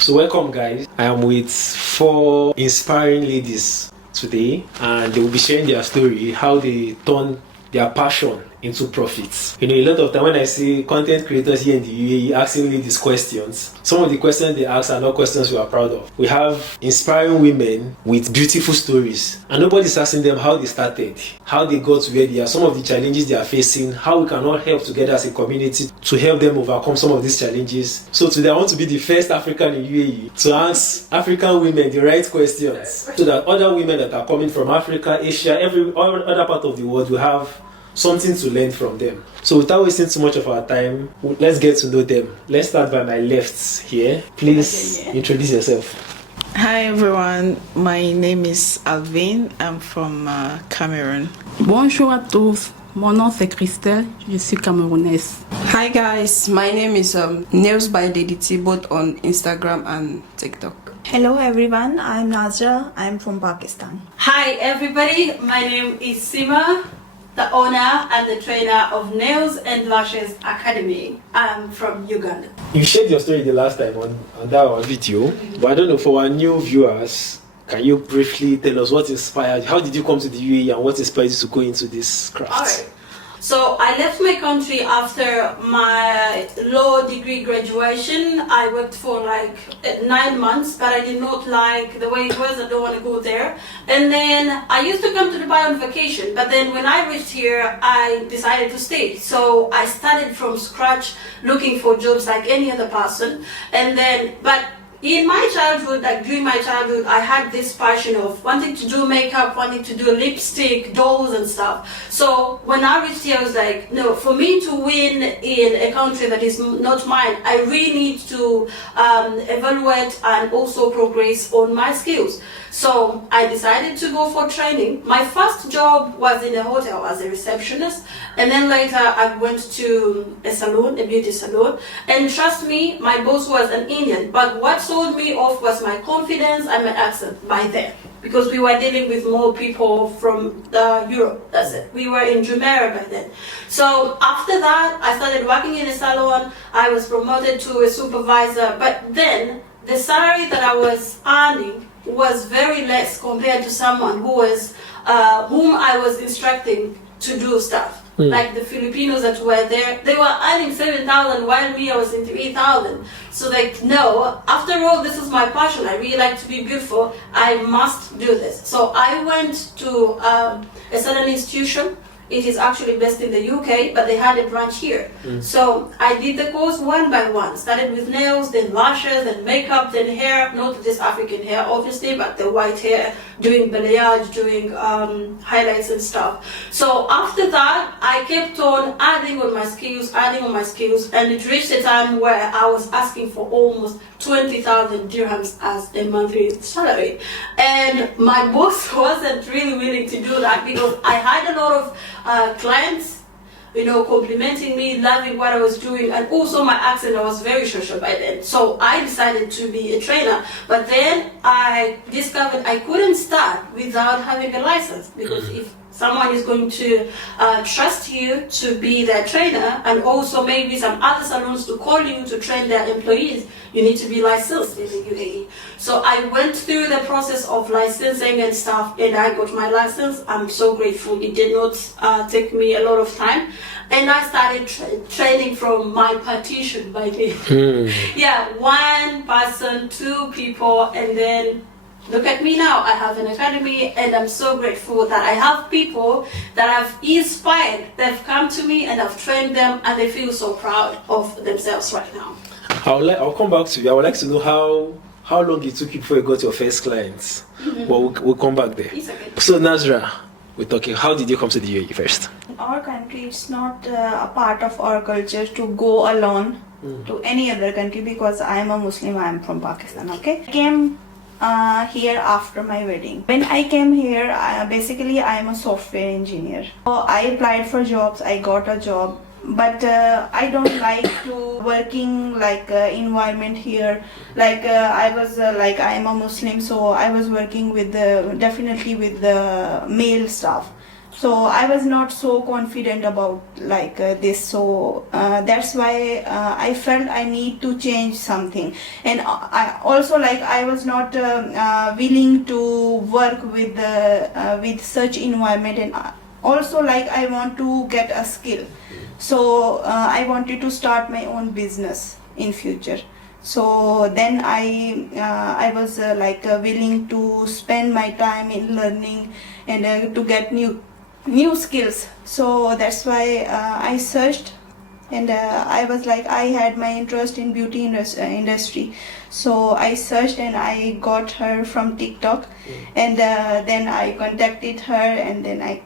So welcome guys, I am with 4 inspiring ladies today and they will be sharing their story, how they turn their passion into profits. You know, a lot of time when I see content creators here in the UAE asking me these questions, some of the questions they ask are not questions we are proud of. We have inspiring women with beautiful stories and nobody's asking them how they started, how they got to where they are, some of the challenges they are facing, how we can all help together as a community to help them overcome some of these challenges. So today I want to be the first African in UAE to ask African women the right questions so that other women that are coming from Africa, Asia, every other part of the world will have something to learn from them. So without wasting too much of our time, let's get to know them. Let's start by my left here. Please introduce yourself. Hi everyone, my name is Alvin. I'm from Cameroon. Bonjour à tous, mon nom c'est Christelle, je suis camerounaise. Hi guys, my name is Nails by Lady T, both on Instagram and TikTok. Hello everyone, I'm Nazra. I'm from Pakistan. Hi everybody, my name is Sima, the owner and the trainer of Nails and Lashes Academy. I'm from Uganda. You shared your story the last time on that video, but I don't know, for our new viewers, can you briefly tell us what inspired, how did you come to the UAE and what inspired you to go into this craft? Alright. So I left my country after my law degree graduation. I worked for like 9 months, but I did not like the way it was. I don't want to go there. And then I used to come to Dubai on vacation, but then when I reached here, I decided to stay. So I started from scratch looking for jobs like any other person. And then, but in my childhood, like during my childhood, I had this passion of wanting to do makeup, wanting to do lipstick, dolls and stuff. So when I reached here, I was like, no, for me to win in a country that is not mine, I really need to evaluate and also progress on my skills. So I decided to go for training. My first job was in a hotel as a receptionist, and then later I went to a salon, a beauty salon, and trust me, my boss was an Indian, but what sold me off was my confidence and my accent by then, because we were dealing with more people from Europe. That's it. We were in Jumeirah by then. So after that, I started working in a salon. I was promoted to a supervisor, but then the salary that I was earning was very less compared to someone who was whom I was instructing to do stuff. Like the Filipinos that were there, they were earning 7,000 while me I was in 3,000. So like, no, after all, this is my passion. I really like to be beautiful. I must do this. So I went to a certain institution. It is actually based in the UK, but they had a branch here. So I did the course one by one. Started with nails, then lashes, then makeup, then hair. Not just African hair, obviously, but the white hair, doing balayage, doing highlights and stuff. So after that, I kept on adding on my skills, and it reached a time where I was asking for almost 20,000 dirhams as a monthly salary. And my boss wasn't really willing to do that because I had a lot of clients, you know, complimenting me, loving what I was doing, and also my accent. I was very social by then. So I decided to be a trainer. But then I discovered I couldn't start without having a license, because if someone is going to trust you to be their trainer, and also maybe some other salons to call you to train their employees, you need to be licensed in the UAE. So I went through the process of licensing and stuff, and I got my license. I'm so grateful. It did not take me a lot of time. And I started training from my partition by then. Yeah, 1 person, 2 people, and then look at me now. I have an academy, and I'm so grateful that I have people that I've inspired. They've come to me and I've trained them, and they feel so proud of themselves right now. I'll come back to you. I would like to know how long it took you before you got your first clients. Well, we'll come back there. It's okay. So Nazra, we're talking, how did you come to the UAE first? In our country, it's not a part of our culture to go alone to any other country, because I am a Muslim. I am from Pakistan. Okay, I came here after my wedding. When I came here, basically I am a software engineer. So I applied for jobs. I got a job. But I don't like to working like environment here. Like I was like, I am a Muslim, so I was working with definitely with the male staff. So I was not so confident about like this. So that's why I felt I need to change something. And I also like I was not willing to work with such environment, and also like I want to get a skill. So I wanted to start my own business in future. So then I was willing to spend my time in learning and to get new skills. So that's why I searched, and I was like, I had my interest in beauty industry. So I searched and I got her from TikTok, and then I contacted her, and then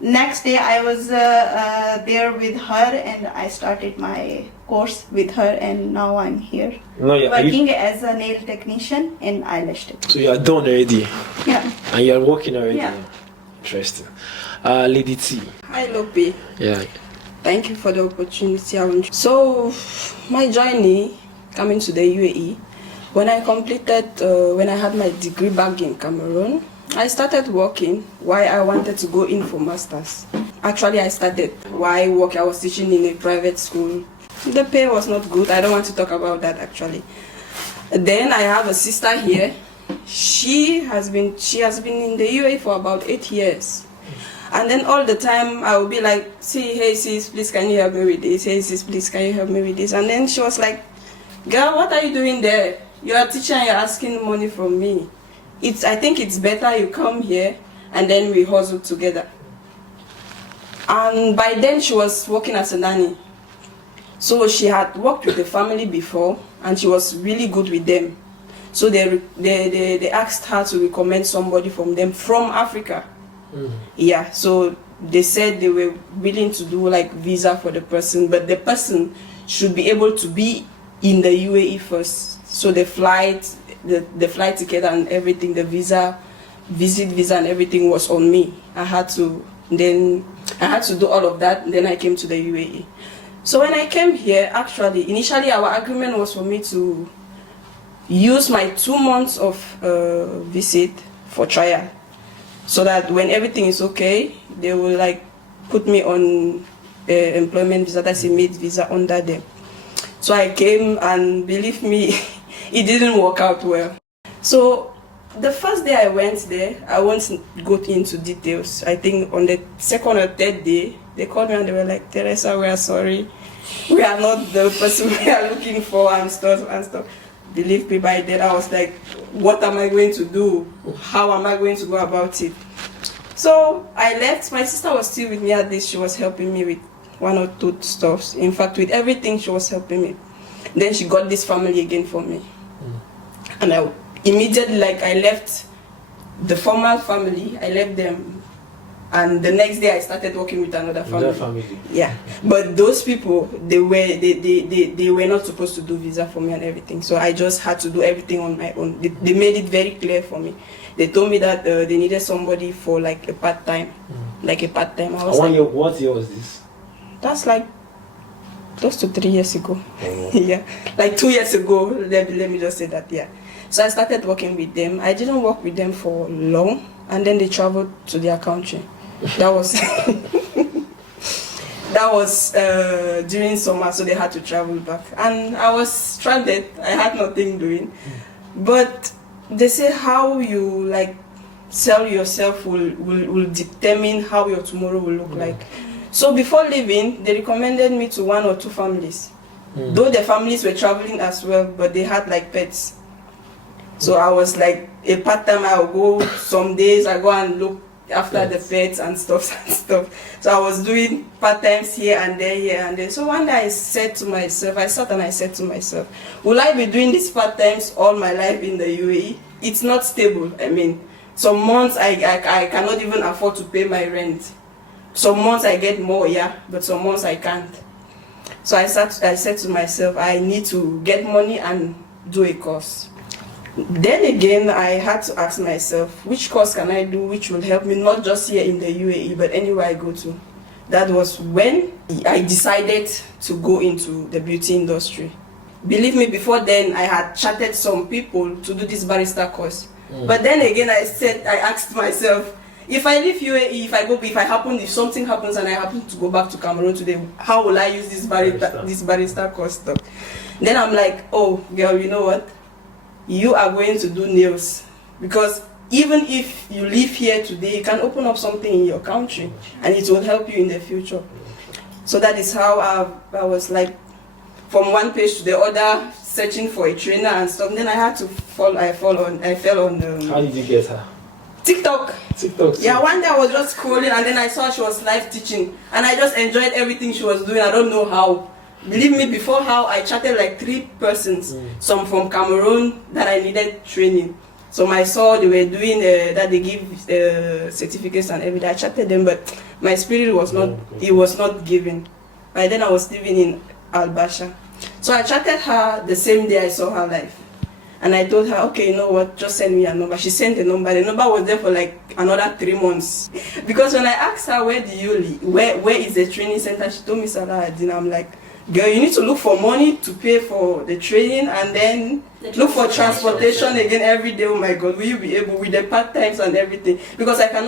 next day I was there with her, and I started my course with her, and now I'm here working as a nail technician and eyelash technician. So you are done already? Yeah. And you are working already? Yeah. Interesting. Lady T. Hi, Lopi. Yeah. Thank you for the opportunity. So, my journey coming to the UAE, when I had my degree back in Cameroon, I started working while I wanted to go in for masters. Actually, I started while I was teaching in a private school. The pay was not good. I don't want to talk about that actually. Then I have a sister here. She has been in the UAE for about 8 years. And then all the time I would be like, hey sis, please can you help me with this? Hey sis, please can you help me with this? And then she was like, girl, what are you doing there? You're a teacher and you're asking money from me. I think it's better you come here and then we hustle together. And by then she was working as a nanny. So she had worked with the family before and she was really good with them. So they asked her to recommend somebody from them from Africa. Yeah, so they said they were willing to do like visa for the person, but the person should be able to be in the UAE first. So the flight ticket and everything, the visit visa and everything was on me. I had to do all of that, and then I came to the UAE. So when I came here, actually, initially our agreement was for me to use my 2 months of visit for trial, so that when everything is okay, they will like put me on employment visa, that's a maid visa under them. So I came, and believe me, it didn't work out well. So the first day I went there, I won't go into details. I think on the second or third day, they called me and they were like, Teresa, we are sorry. We are not the person we are looking for and stuff. Believe me, by then I was like, what am I going to do? How am I going to go about it? So I left. My sister was still with me at this. She was helping me with 1 or 2 stuffs. In fact, with everything she was helping me. Then she got this family again for me. And I immediately, I left the formal family, I left them, and the next day I started working with another family. Yeah, but those people, they were not supposed to do visa for me and everything, so I just had to do everything on my own. They made it very clear for me. They told me that they needed somebody for like a part-time, I was what year was this? That's like close to 3 years ago. Yeah, like 2 years ago, let me just say that, yeah. So I started working with them. I didn't work with them for long, and then they traveled to their country. That was during summer, so they had to travel back. And I was stranded. I had nothing doing. But they say how you sell yourself will determine how your tomorrow will look like. So before leaving, they recommended me to 1 or 2 families. Though the families were traveling as well, but they had pets. So I was like a part-time. I'll go some days, I go and look after the pets and stuff. So I was doing part-times here and there. So one day I sat and I said to myself, will I be doing these part-times all my life in the UAE? It's not stable. I mean, some months I cannot even afford to pay my rent. Some months I get more, yeah, but some months I can't. So I said to myself, I need to get money and do a course. Then again, I had to ask myself, which course can I do which will help me not just here in the UAE, but anywhere I go to. That was when I decided to go into the beauty industry. Believe me, before then, I had chatted some people to do this barista course. But then again, I asked myself, if I leave UAE, if something happens and I happen to go back to Cameroon today, how will I use this barista course stuff? Then I'm like, oh girl, you know what? You are going to do nails, because even if you live here today, you can open up something in your country and it will help you in the future. So that is how I was like, from one page to the other, searching for a trainer and stuff. Then I had to I fell on How did you get her? TikTok. TikTok. Yeah, one day I was just scrolling and then I saw she was live teaching and I just enjoyed everything she was doing. I don't know how. Believe me, before how I chatted like 3 persons, some from Cameroon that I needed training. Some I saw they were doing that they give certificates and everything. I chatted them, but my spirit was not. It was not given. By then I was living in Al Basha, so I chatted her the same day I saw her live, and I told her, okay, you know what, just send me a number. She sent the number. The number was there for like another 3 months, because when I asked her where do you live, where is the training center, she told me Salah-ad-Din. I'm like, girl, you need to look for money to pay for the training and then look for transportation again every day. Oh my God, will you be able with the part times and everything? Because I could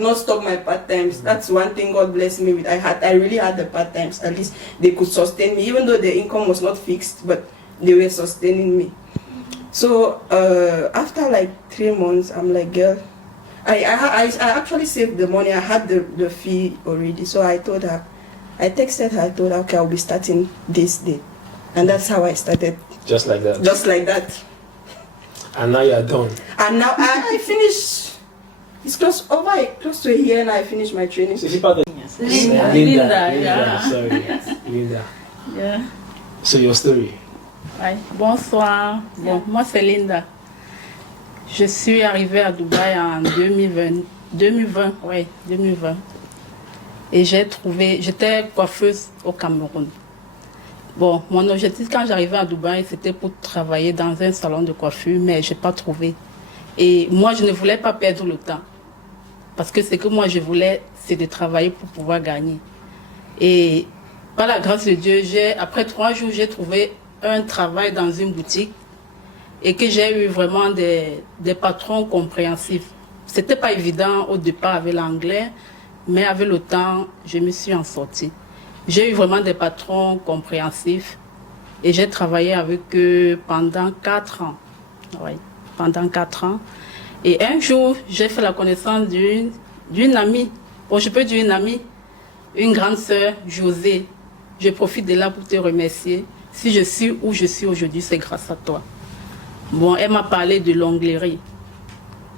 not stop my part times. That's one thing God blessed me with. I really had the part times. At least they could sustain me, even though the income was not fixed, but they were sustaining me. So after like 3 months, I'm like, girl, I actually saved the money. I had the fee already. So I told her. I texted her, I told her, okay, I'll be starting this day. And that's how I started. Just like that? Just like that. And now you're done? And now I finished, it's close to a year and I finished my training. So she part of Linda, yeah. Sorry, Yes. Linda. Yeah. So your story? Ouais. Bonsoir. Bon, moi c'est Linda. Je suis arrivée à Dubaï en 2020. Et j'étais coiffeuse au Cameroun. Bon, mon objectif quand j'arrivais à Dubaï, c'était pour travailler dans un salon de coiffure, mais je n'ai pas trouvé. Et moi, je ne voulais pas perdre le temps. Parce que ce que moi, je voulais, c'est de travailler pour pouvoir gagner. Et par la grâce de Dieu, après 3 jours, j'ai trouvé un travail dans une boutique et que j'ai eu vraiment des patrons compréhensifs. Ce n'était pas évident au départ avec l'anglais, mais avec le temps, je me suis en sortie. J'ai eu vraiment des patrons compréhensifs et j'ai travaillé avec eux pendant 4 ans. Oui, pendant 4 ans. Et un jour, j'ai fait la connaissance d'une amie. Bon, je peux dire une amie, une grande sœur, Josée. Je profite de là pour te remercier. Si je suis où je suis aujourd'hui, c'est grâce à toi. Bon, elle m'a parlé de l'onglerie.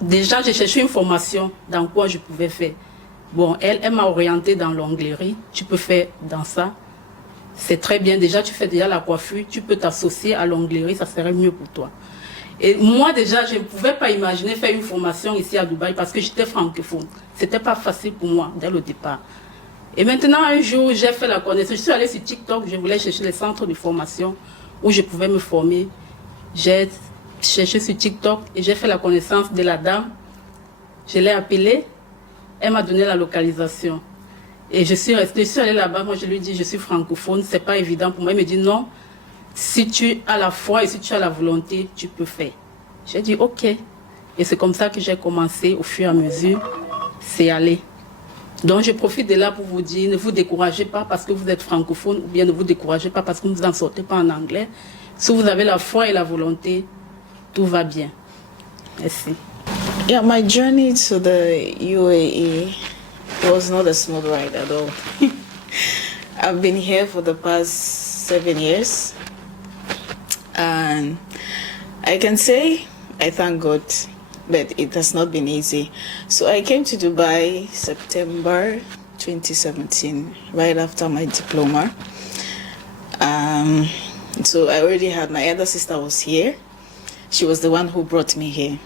Déjà, j'ai cherché une formation dans quoi je pouvais faire. Bon, elle m'a orientée dans l'onglerie. Tu peux faire dans ça. C'est très bien. Déjà, tu fais déjà la coiffure. Tu peux t'associer à l'onglerie. Ça serait mieux pour toi. Et moi, déjà, je ne pouvais pas imaginer faire une formation ici à Dubaï parce que j'étais francophone. Ce n'était pas facile pour moi dès le départ. Et maintenant, un jour, j'ai fait la connaissance. Je suis allée sur TikTok. Je voulais chercher les centres de formation où je pouvais me former. J'ai cherché sur TikTok et j'ai fait la connaissance de la dame. Je l'ai appelée. Elle m'a donné la localisation. Et je suis allée là-bas. Moi, je lui ai dit, je suis francophone. Ce n'est pas évident pour moi. Elle me dit, non, si tu as la foi et si tu as la volonté, tu peux faire. J'ai dit, OK. Et c'est comme ça que j'ai commencé au fur et à mesure. C'est aller. Donc, je profite de là pour vous dire, ne vous découragez pas parce que vous êtes francophone ou bien ne vous découragez pas parce que vous n'en sortez pas en anglais. Si vous avez la foi et la volonté, tout va bien. Merci. Yeah, my journey to the UAE was not a smooth ride at all. I've been here for the past 7 years, and I can say I thank God, but it has not been easy. So I came to Dubai September 2017, right after my diploma. So I already had, my elder sister was here. She was the one who brought me here.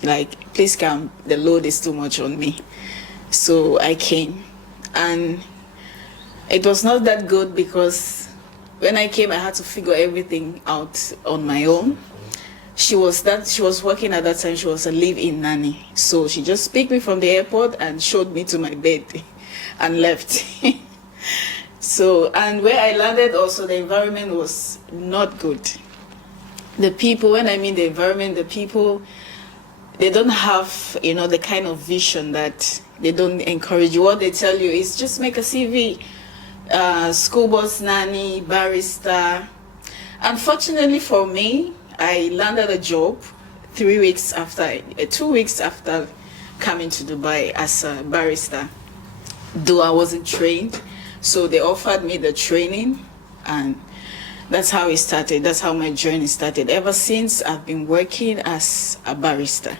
Like, please come, the load is too much on me. So I came, and it was not that good because when I came, I had to figure everything out on my own. She was working at that time. She was a live-in nanny. So she just picked me from the airport and showed me to my bed and left. So, and where I landed also, the environment was not good. The people, when I mean the environment, the people, they don't have, the kind of vision that they don't encourage you. What they tell you is just make a CV, school bus nanny, barrister. Unfortunately for me, I landed a job 2 weeks after coming to Dubai as a barrister, though I wasn't trained. So they offered me the training, and that's how it started. That's how my journey started. Ever since, I've been working as a barrister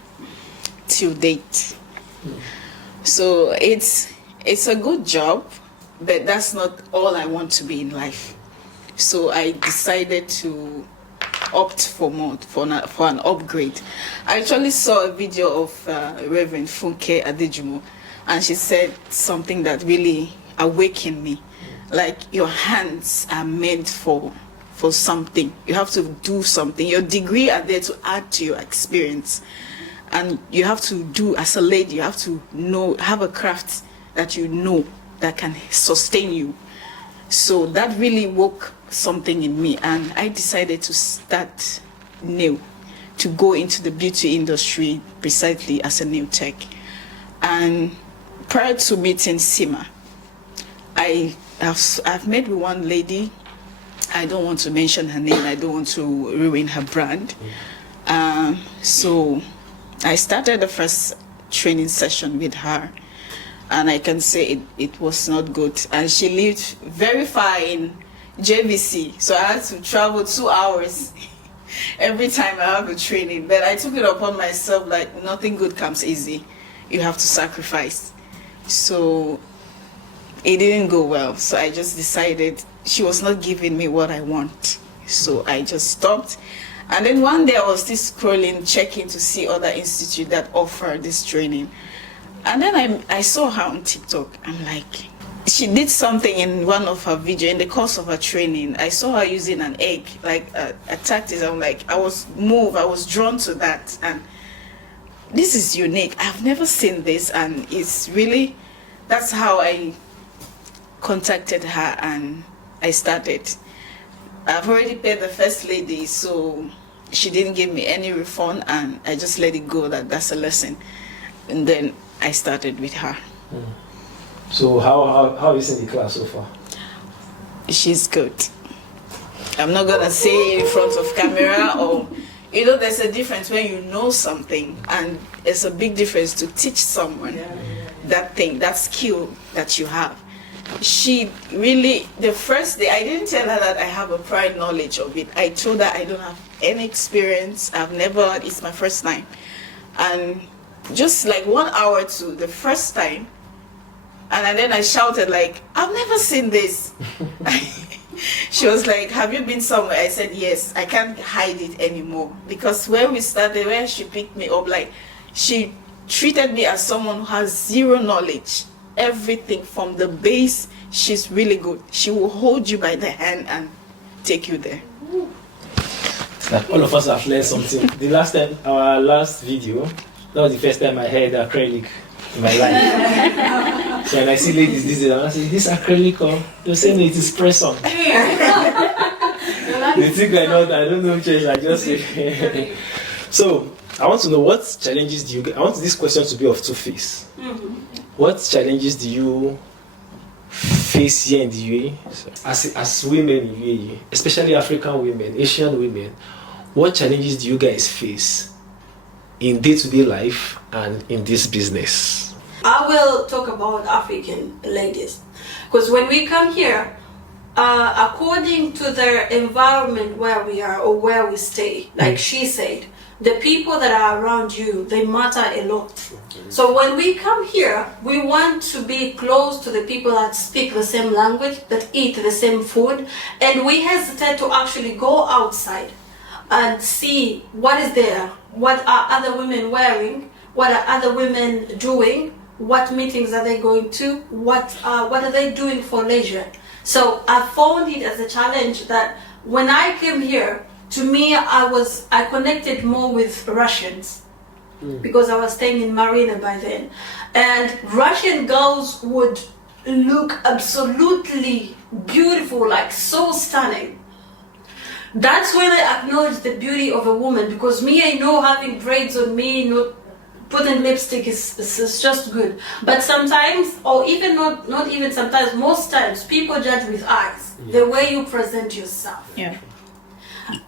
till date. So it's a good job, but that's not all I want to be in life. So I decided to opt for more, for an upgrade. I actually saw a video of Reverend Funke Adejumo, and she said something that really awakened me. Like, your hands are meant for something. You have to do something. Your degree are there to add to your experience. And you have to do, as a lady, you have to have a craft that that can sustain you. So that really woke something in me, and I decided to start new, to go into the beauty industry precisely as a new tech. And prior to meeting Sima, I've met with one lady. I don't want to mention her name. I don't want to ruin her brand. So I started the first training session with her, and I can say it was not good. And she lived very far in JVC, so I had to travel 2 hours every time I have a training. But I took it upon myself, like, nothing good comes easy. You have to sacrifice. So it didn't go well. So I just decided she was not giving me what I want. So I just stopped. And then one day I was still scrolling, checking to see other institutes that offer this training. And then I saw her on TikTok. I'm like, she did something in one of her videos in the course of her training. I saw her using an egg, like a tactic. I'm like, I was moved, I was drawn to that. And this is unique. I've never seen this, and it's really, that's how I contacted her and I started. I've already paid the first lady, so she didn't give me any refund, and I just let it go that that's a lesson. And then I started with her. So how is in the class so far? She's good. I'm not gonna say in front of camera, or there's a difference when you know something, and it's a big difference to teach someone that thing, that skill that you have. She really, the first day, I didn't tell her that I have a prior knowledge of it. I told her I don't have any experience. It's my first time. And just like 1 hour to the first time, and then I shouted, like, I've never seen this. She was like, have you been somewhere? I said, yes. I can't hide it anymore. Because where we started, where she picked me up, like, she treated me as someone who has zero knowledge. Everything from the base, she's really good. She will hold you by the hand and take you there. Like all of us have learned something. The last time, our last video, that was the first time I heard acrylic in my life. So when I see ladies these days, I say, this acrylic, they're saying it is press-on. They think I don't know change, I just say. So I want to know, what challenges do you get? I want this question to be of two faces. What challenges do you face here in the UAE as women in UAE, especially African women, Asian women? What challenges do you guys face in day-to-day life and in this business? I will talk about African ladies, because when we come here, according to the environment where we are or where we stay, like she said, the people that are around you, they matter a lot. So when we come here, we want to be close to the people that speak the same language, that eat the same food, and we hesitate to actually go outside and see what is there, what are other women wearing, what are other women doing, what meetings are they going to, what are they doing for leisure. So I found it as a challenge that when I came here, to me, I connected more with Russians because I was staying in Marina by then. And Russian girls would look absolutely beautiful, like so stunning. That's when I acknowledged the beauty of a woman, because me, I know having braids on me, not putting lipstick is just good. But sometimes, or even not even sometimes, most times, people judge with eyes, the way you present yourself. Yeah.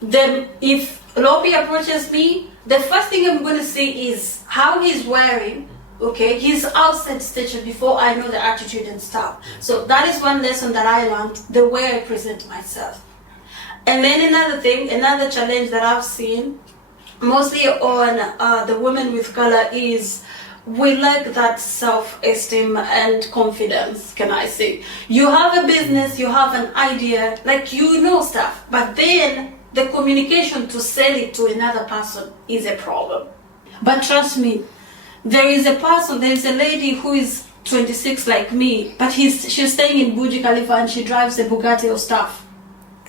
Then if Lopi approaches me, the first thing I'm going to see is how he's wearing, okay, his outset stitches before I know the attitude and stuff. So that is one lesson that I learned, the way I present myself. And then another thing, another challenge that I've seen, mostly on the women with color, is we lack that self-esteem and confidence, can I say. You have a business, you have an idea, like you know stuff, but then the communication to sell it to another person is a problem. But trust me, there is a lady who is 26 like me, but she's staying in Burj Khalifa and she drives a Bugatti or stuff.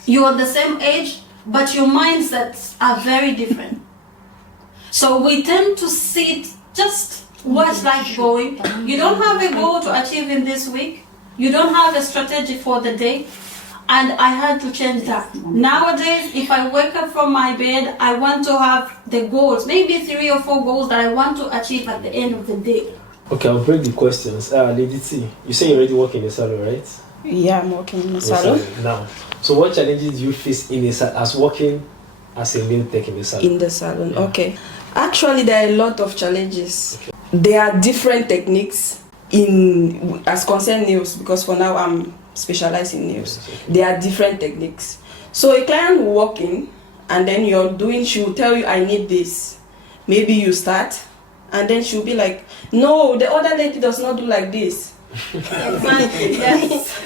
You are the same age, but your mindsets are very different. So we tend to sit, just watch life going. You don't have a goal to achieve in this week. You don't have a strategy for the day. And I had to change that. Nowadays, if I wake up from my bed, I want to have the goals, maybe 3 or 4 goals that I want to achieve at the end of the day. Okay, I'll break the questions. Lady T, you say you already work in a salon, right? Yeah, I'm working in a salon. Now, so what challenges do you face in a salon as working as a nail tech in the salon? In the salon, okay. Actually, there are a lot of challenges. Okay. There are different techniques as concerned nails, because for now I'm specialized in nails. Okay. There are different techniques. So a client will walk in and then she will tell you, I need this. Maybe you start and then she'll be like, no, the other lady does not do like this. Exactly. Yes.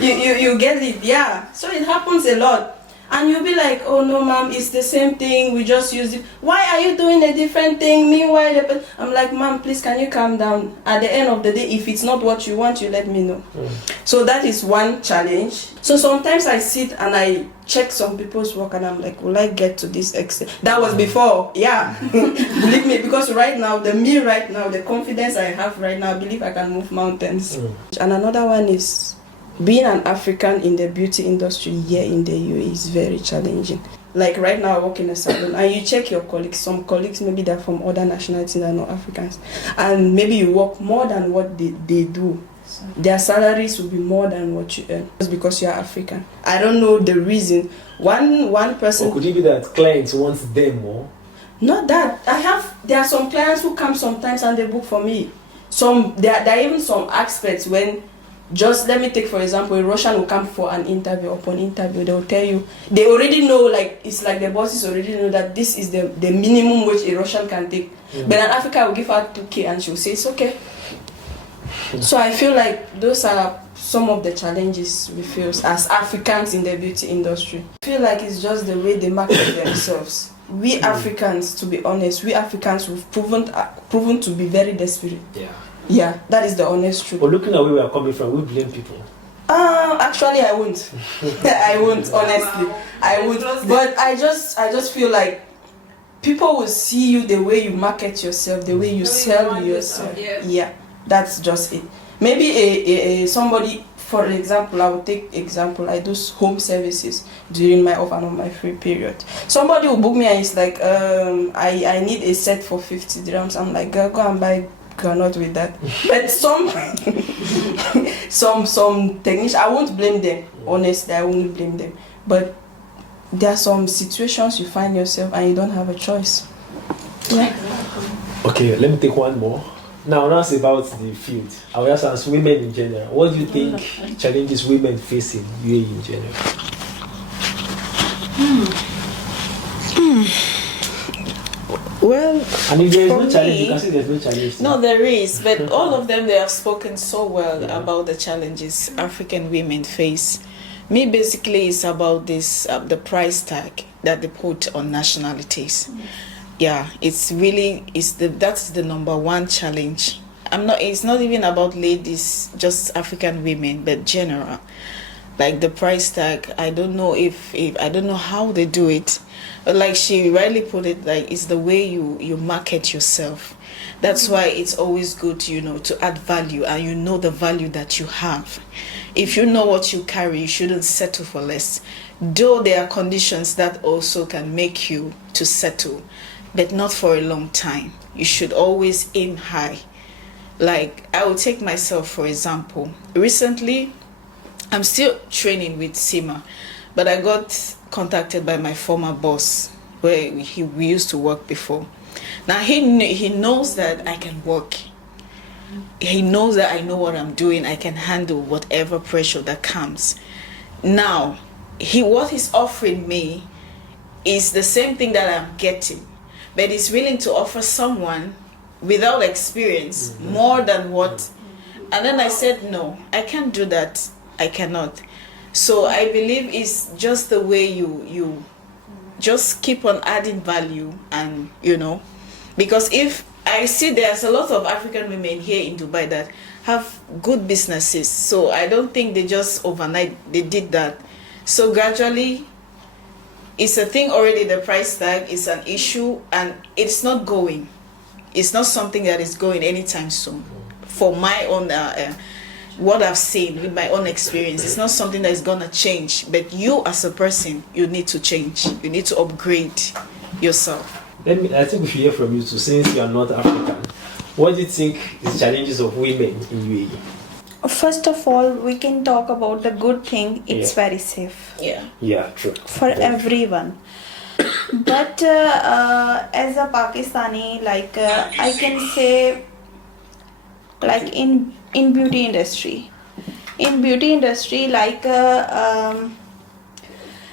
You get it, yeah. So it happens a lot. And you'll be like, oh no ma'am, it's the same thing, we just use it. Why are you doing a different thing? Meanwhile, I'm like, ma'am, please can you calm down? At the end of the day, if it's not what you want, you let me know. So that is one challenge. So sometimes I sit and I check some people's work and I'm like, will I get to this extent? That was before, yeah. Believe me, because right now, the confidence I have right now, I believe I can move mountains. And another one is, being an African in the beauty industry here in the UAE is very challenging. Like right now I work in a salon and you check your colleagues. Some colleagues, maybe they're from other nationalities that are not Africans. And maybe you work more than what they do. Their salaries will be more than what you earn. Just because you're African. I don't know the reason. One person... Or could it be that clients want them more? Not that. There are some clients who come sometimes and they book for me. There are even some experts when... Just let me take for example, a Russian will come for an interview. Upon interview, they will tell you, they already know, like it's like the bosses already know that this is the minimum wage a Russian can take. But in Africa, I will give her 2K and she will say it's okay. So I feel like those are some of the challenges we face as Africans in the beauty industry. I feel like it's just the way they market themselves. We Africans, to be honest, we've proven to be very desperate. Yeah, that is the honest truth. But looking at where we are coming from, we blame people. Actually, I won't. I won't, honestly. I won't. But I just feel like people will see you the way you market yourself, the way you sell yourself. Yeah, that's just it. Maybe somebody, for example, I will take example, I do home services during my off and on my free period. Somebody will book me and it's like, I need a set for 50 dirhams. I'm like, girl, go and buy granite with that. But some technicians, I won't blame them. Honestly, I won't blame them. But there are some situations you find yourself and you don't have a choice. Yeah. Okay, let me take one more. Now that's about the field. I will just ask women in general. What do you think challenges women face in UAE in general? Well, and if there is no challenge, you can say there's no challenge. No, there is, but all of them, they have spoken so well about the challenges African women face. Me, basically, it's about this, the price tag that they put on nationalities. Yeah, that's the number one challenge. It's not even about ladies, just African women, but general. Like the price tag, I don't know I don't know how they do it. But like she rightly put it, like it's the way you market yourself. That's why it's always good, to add value, and you know the value that you have. If you know what you carry, you shouldn't settle for less. Though there are conditions that also can make you to settle. but not for a long time. You should always aim high. Like, I will take myself for example. Recently, I'm still training with SEMA, but I got contacted by my former boss where we used to work before. Now he knows that I can work. He knows that I know what I'm doing. I can handle whatever pressure that comes. Now, what he's offering me is the same thing that I'm getting, but he's willing to offer someone without experience more than what. And then I said, no, I can't do that. I cannot. So I believe it's just the way you just keep on adding value, and because if I see there's a lot of African women here in Dubai that have good businesses, so I don't think they just overnight they did that. So gradually, it's a thing already. The price tag is an issue, and it's not going. It's not something that is going anytime soon. For my own, what I've seen with my own experience, it's not something that is gonna change. But you, as a person, you need to change. You need to upgrade yourself. I think we should hear from you too, since you are not African. What do you think is challenges of women in UAE? First of all, we can talk about the good thing. It's very safe. Yeah, true. For everyone. But as a Pakistani, like I can say, like in beauty industry, like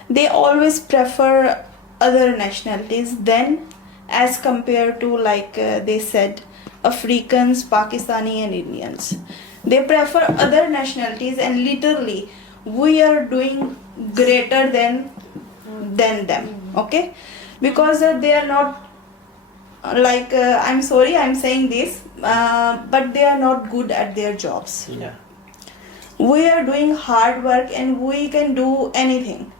they always prefer other nationalities than as compared to, like they said, Africans, Pakistani and Indians. They prefer other nationalities, and literally we are doing greater than them, okay? Because they are not, like I'm sorry I'm saying this, but they are not good at their jobs. Yeah. We are doing hard work, and we can do anything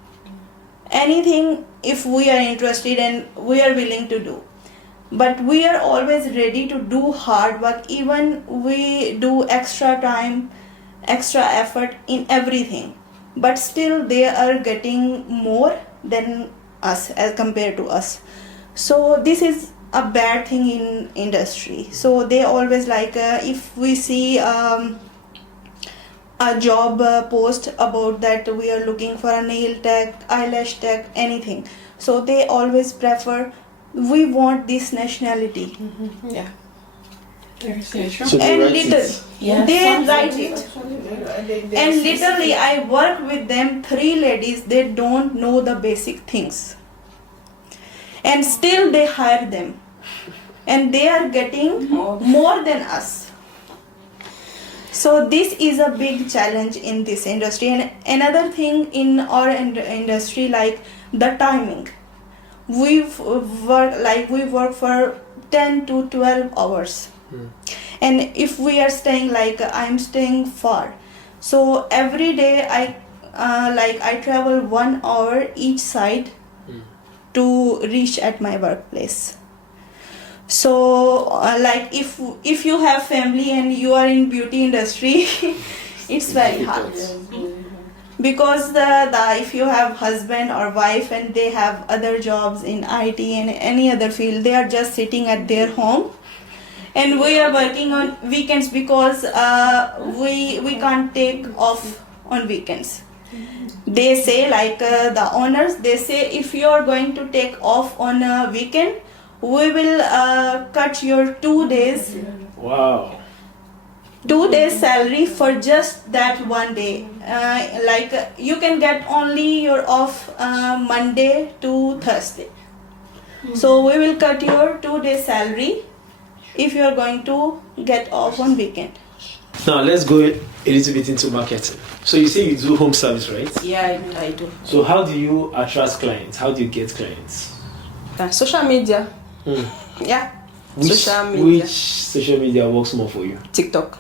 if we are interested and we are willing to do. But we are always ready to do hard work, even we do extra time, extra effort in everything. But still they are getting more than us as compared to us. So this is a bad thing in industry. So they always like, if we see a job post about that we are looking for a nail tech, eyelash tech, anything. So they always prefer, we want this nationality. Yeah. So And write little, it. they write it. And literally I work with them, 3 ladies, they don't know the basic things. And still they hire them. And they are getting more than us. So this is a big challenge in this industry. And another thing in our industry, like the timing. We work for 10 to 12 hours. And if we are staying, like I'm staying far, so every day I travel 1 hour each side to reach at my workplace. So like if you have family and you are in beauty industry, it's very hard. Because if you have husband or wife and they have other jobs in IT and any other field, they are just sitting at their home, and we are working on weekends because we can't take off on weekends. They say, like the owners, they say, if you are going to take off on a weekend, we will cut your 2 days. Wow. 2 days salary for just that 1 day. Like you can get only your off Monday to Thursday. So we will cut your 2 days salary if you are going to get off on weekend. Now let's go a little bit into marketing. So you say you do home service, right? Yeah, I do. So how do you attract clients? How do you get clients? Social media. Yeah. Social media. Which social media works more for you? TikTok.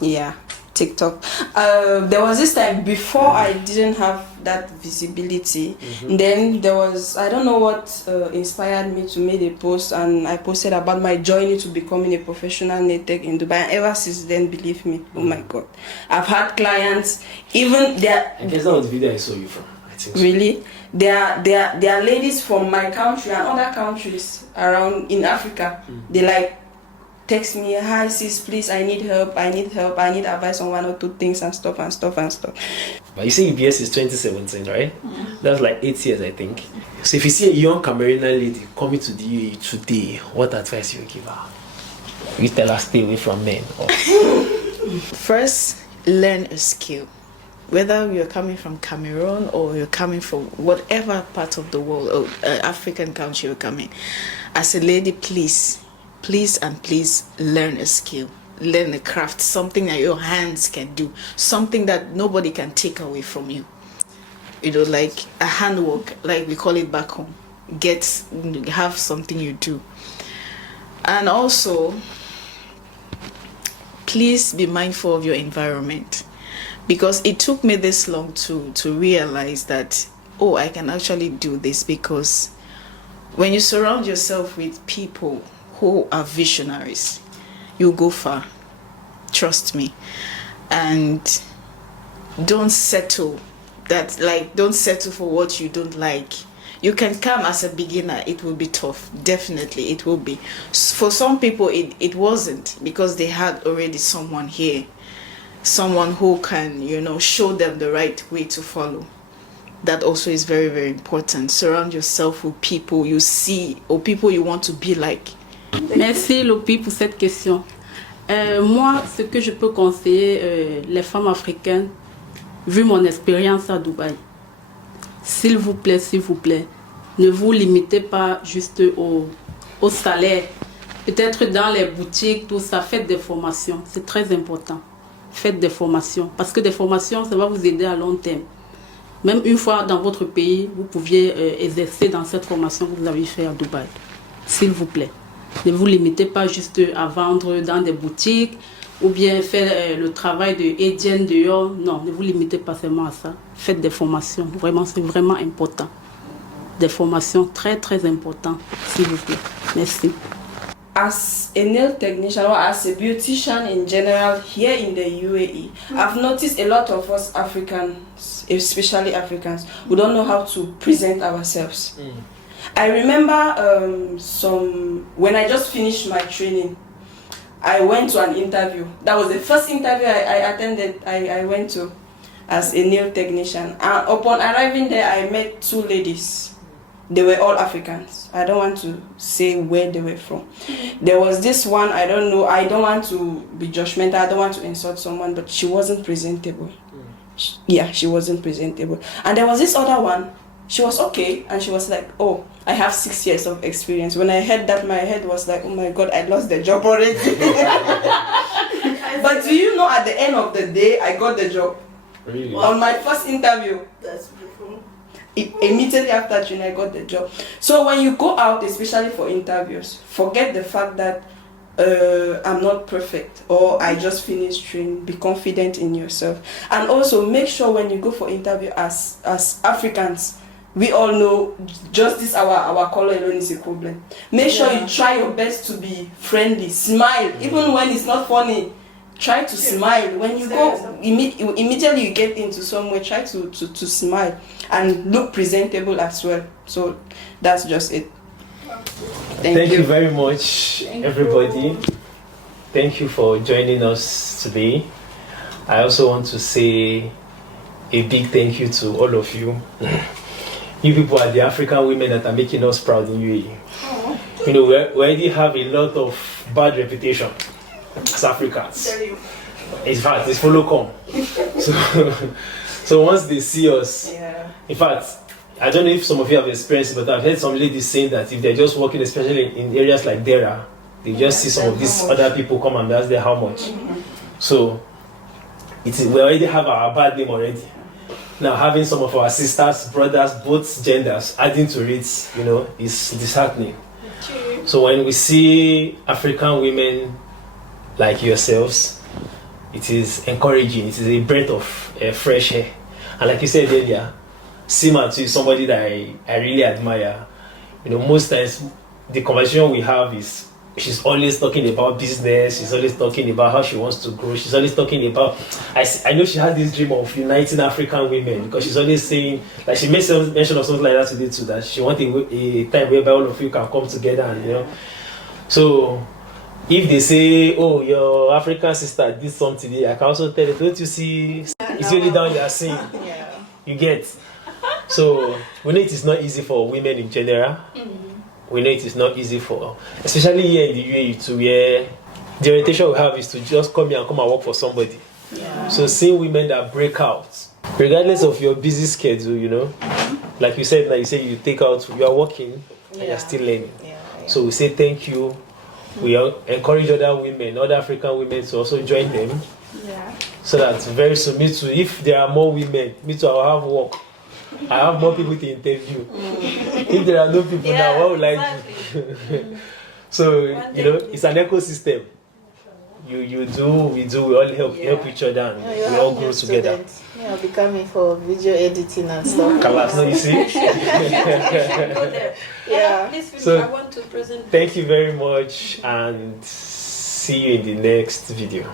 Yeah. TikTok. There was this time before I didn't have that visibility. Then there was, I don't know what inspired me to make a post, and I posted about my journey to becoming a professional nail tech in Dubai. And ever since then, believe me, oh my God, I've had clients, even there. I guess that was the video I saw you from. I think so. Really, there are ladies from my country and other countries around in Africa. They like text me, hi sis, please, I need help, I need advice on 1 or 2 things and stuff. But you see, EBS is 2017, right? That's like 8 years, I think. So if you see a young Cameroonian lady coming to the UAE today, what advice you give her? You tell her stay away from men. Or... First, learn a skill. Whether you're coming from Cameroon or you're coming from whatever part of the world or African country you're coming, as a lady, please learn a skill, learn a craft, something that your hands can do, something that nobody can take away from you. You know, like a handwork, like we call it back home. Have something you do. And also, please be mindful of your environment. Because it took me this long to realize that, oh, I can actually do this, because when you surround yourself with people who are visionaries, you go far. Trust me. And don't settle for what you don't like. You can come as a beginner, it will be tough. Definitely, it will be. For some people, it wasn't, because they had already someone here. Someone who can, show them the right way to follow. That also is very, very important. Surround yourself with people you see or people you want to be like. Merci Lopi pour cette question. Moi, ce que je peux conseiller les femmes africaines, vu mon expérience à Dubaï, s'il vous plaît, ne vous limitez pas juste au salaire. Peut-être dans les boutiques, tout ça, faites des formations, c'est très important. Faites des formations, parce que des formations, ça va vous aider à long terme. Même une fois dans votre pays, vous pouviez exercer dans cette formation que vous avez fait à Dubaï. S'il vous plaît. Ne vous limitez pas juste à vendre dans des boutiques ou bien faire le travail de hygiène dehors. Non, ne vous limitez pas seulement à ça. Faites des formations. Vraiment, c'est vraiment important. Des formations très, très importantes, s'il vous plaît. Merci. As a nail technician or as a beautician in general here in the UAE, I've noticed a lot of us Africans, especially Africans, who don't know how to present ourselves. I remember when I just finished my training, I went to an interview. That was the first interview I attended, I went to as a nail technician. And upon arriving there, I met 2 ladies. They were all Africans. I don't want to say where they were from. There was this one, I don't know, I don't want to be judgmental, I don't want to insult someone, but she wasn't presentable. She wasn't presentable. And there was this other one, she was okay, and she was like, oh, I have 6 years of experience. When I heard that, my head was like, oh my God, I lost the job already. But do you know, at the end of the day, I got the job. Really? On my first interview. That's beautiful. Immediately after training, I got the job. So when you go out, especially for interviews, forget the fact that I'm not perfect or I just finished training. Be confident in yourself. And also make sure when you go for interview as Africans, we all know just this our color alone is a problem. Make sure you try your best to be friendly, smile, even when it's not funny. Try to smile. When you go, immediately you get into somewhere, try to smile and look presentable as well. So that's just it. Thank you very much, everybody. Thank you for joining us today. I also want to say a big thank you to all of you. You people are the African women that are making us proud in UAE. We already have a lot of bad reputation as Africans. In fact, it's follow come. So once they see us, in fact, I don't know if some of you have experienced it, but I've heard some ladies saying that if they're just working, especially in areas like Dera, they just see some of these other people come and ask them how much. So we already have our bad name already. Now having some of our sisters, brothers, both genders adding to it, is disheartening. So when we see African women like yourselves, it is encouraging. It is a breath of fresh air. And like you said earlier, Sima too is somebody that I really admire. Most times the conversation we have is she's always talking about business. She's always talking about how she wants to grow. She's always talking about. I know she has this dream of uniting African women because she's always saying, like she made some mention of something like that today too. That she wants a time whereby all of you can come together and So if they say, "Oh, your African sister did something today," I can also tell them, "Don't you see? It's really down your scene." You get. So we know it is not easy for women in general. We know it is not easy for, especially here in the UAE too, where the orientation we have is to just come here and come and work for somebody. So seeing women that break out, regardless of your busy schedule, like you said, you take out, you are working and you're still learning. So we say thank you. We encourage other women, other African women to also join them. So that very soon, me too, if there are more women, me too, I'll have work. I have more people to interview. If there are no people now, what would I do? So, it's an ecosystem. You do, we do, we all help each other and we all grow together. I'll be coming for video editing and stuff. Kalas, no, you see? Go there. Please, So, I want to present. Thank you very much and see you in the next video.